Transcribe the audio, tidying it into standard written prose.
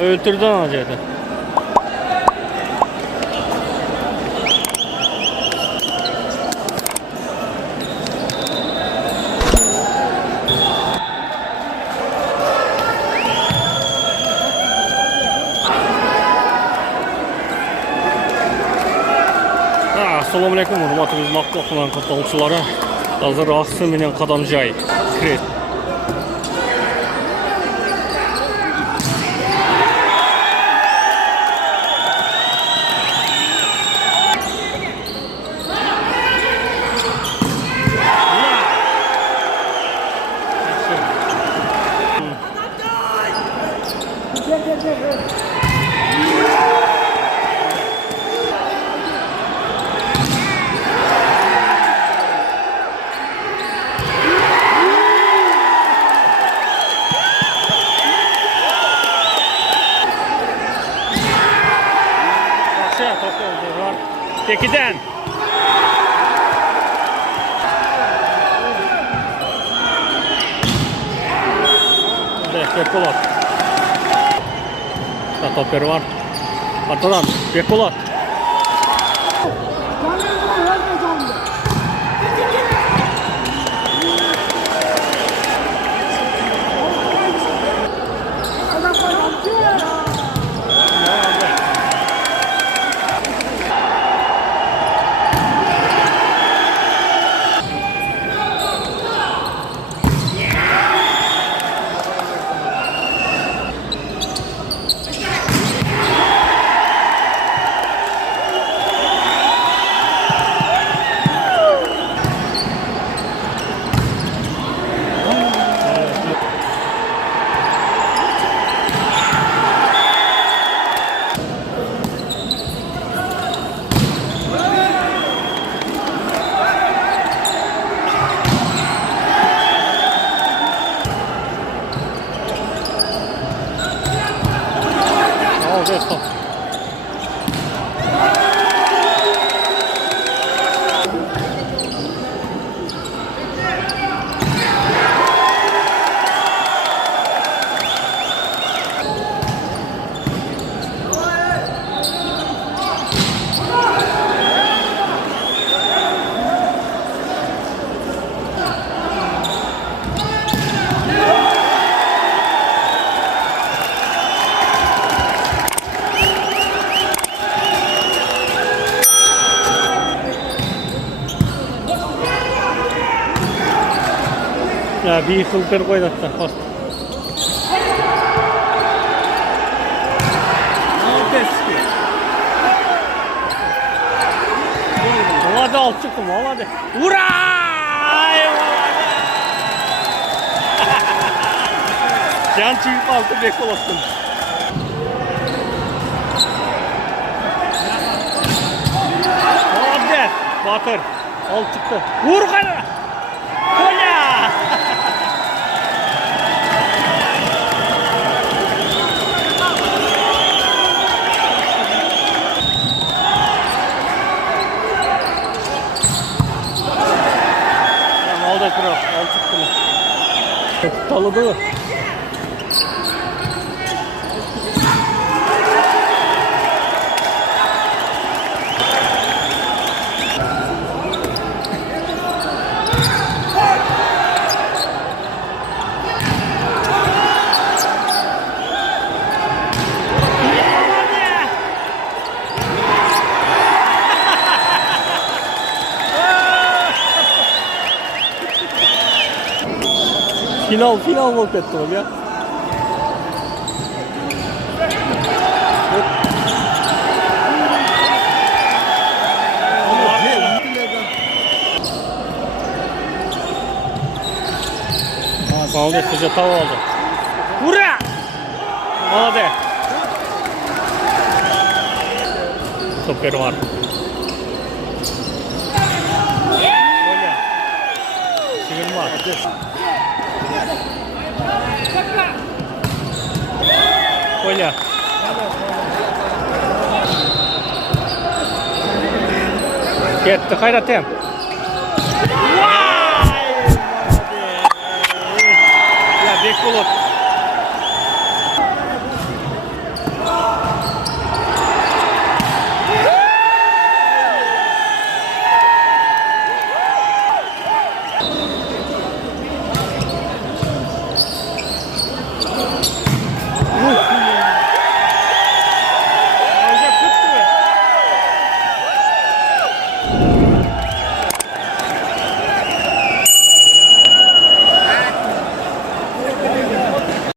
Öldürdü alacaktı. Assalamu alaikum, hurmatli xizmatga qilan qatnashchilari. Hozir Raqsi bilan Qadamjoy kret. Tekiden. Bek Polat. Toper var. Arkadan Bek Polat. Ya bir yıkılır koydu hatta. Bak. Hadi alt çıktım hadi. Ura! Can çıkıp altı Bek Polat'tım. Hadi. Batır. Alt çıktı. Vur kaynağı. Konya! Aldı kral, al çıktı mı? Tutalı değil. Final volt ettim ya. Aldı, sıca tava aldı. Ura! Hadi. Toper var. Konya. Sıyırma. Konya. Gitti hayratım. Ya Bek Polat